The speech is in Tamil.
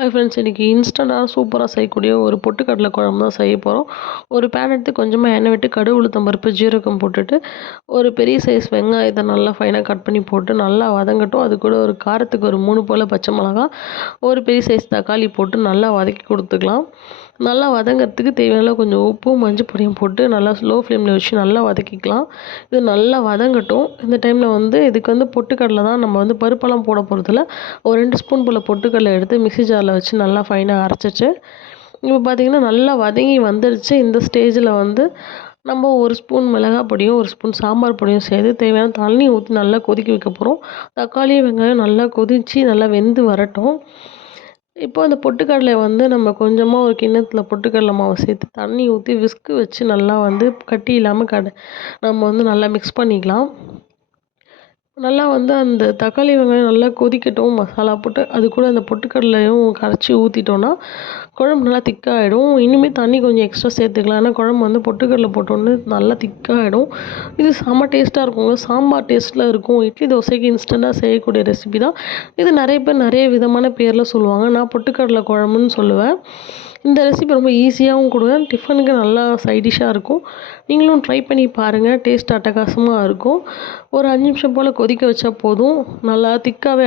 ஹாய் ஃப்ரெண்ட்ஸ், இன்றைக்கி இன்ஸ்டண்ட்டாக சூப்பராக செய்யக்கூடிய ஒரு பொட்டுக்கடலை குழம்பு தான் செய்ய போகிறோம். ஒரு பேன் எடுத்து கொஞ்சமாக எண்ணெய் விட்டு கடுகு, உளுத்தம் பருப்பு, ஜீரகம் போட்டுட்டு ஒரு பெரிய சைஸ் வெங்காயத்தை நல்லா ஃபைனாக கட் பண்ணி போட்டு நல்லா வதங்கட்டும். அது கூட ஒரு காரத்துக்கு ஒரு 3 போல் பச்சை மிளகா, ஒரு பெரிய சைஸ் தக்காளி போட்டு நல்லா வதக்கி கொடுத்துக்கலாம். நல்லா வதங்கிறதுக்கு தேவையான கொஞ்சம் உப்பு, மஞ்சள் பொடியும் போட்டு நல்லா ஸ்லோ ஃப்ளேமில் வச்சு நல்லா வதக்கிக்கலாம். இது நல்லா வதங்கட்டும். இந்த டைமில் இதுக்கு பொட்டுக்கடலை தான், நம்ம பருப்பெல்லாம் போட போகிறதில்ல. ஒரு 2 ஸ்பூன் போல் பொட்டுக்கடலை எடுத்து மிக்ஸி ஜாரில் வச்சு நல்லா ஃபைனாக அரைச்சிட்டு, இப்போ பார்த்திங்கன்னா நல்லா வதங்கி வந்துடுச்சு. இந்த ஸ்டேஜில் நம்ம 1 ஸ்பூன் மிளகாய் பொடியும், 1 ஸ்பூன் சாம்பார் பொடியும் சேர்த்து தேவையான தண்ணி ஊற்றி நல்லா கொதிக்க வைக்க போகிறோம். தக்காளி, வெங்காயம் நல்லா கொதித்து நல்லா வெந்து வரட்டும். இப்போ அந்த பொட்டுக்கடலை நம்ம கொஞ்சமாக ஒரு கிண்ணத்தில் பொட்டுக்கடலை மாவு சேர்த்து தண்ணி ஊற்றி விஸ்கு வச்சு நல்லா கட்டி இல்லாமல் நம்ம நல்லா மிக்ஸ் பண்ணிக்கலாம். நல்லா அந்த தக்காளி, வெங்காயம் நல்லா கொதிக்கட்டும். மசாலா போட்டு அது கூட அந்த பொட்டுக்கடலையும் கரைச்சி ஊற்றிட்டோன்னா குழம்பு நல்லா திக்காகிடும். இன்னுமே தண்ணி கொஞ்சம் எக்ஸ்ட்ரா சேர்த்துக்கலாம். ஏன்னா குழம்பு பொட்டுக்கடலை போட்டோன்னே நல்லா திக்காகிடும். இது செம்ம டேஸ்ட்டாக இருக்குங்க. சாம்பார் டேஸ்ட்டில் இருக்கும். இட்லி, தோசைக்கு இன்ஸ்டண்ட்டாக செய்யக்கூடிய ரெசிபி தான் இது. நிறைய பேர் நிறைய விதமான பேரில் சொல்லுவாங்க. நான் பொட்டுக்கடலை குழம்புன்னு சொல்லுவேன். இந்த ரெசிபி ரொம்ப ஈஸியாகவும் கொடுங்க. டிஃபனுக்கு நல்லா சைடிஷ்ஷாக இருக்கும். நீங்களும் ட்ரை பண்ணி பாருங்கள். டேஸ்ட் அட்டகாசமாக இருக்கும். ஒரு 5 நிமிஷம் போல் கொதிக்க வச்சா போதும். நல்லா திக்காகவே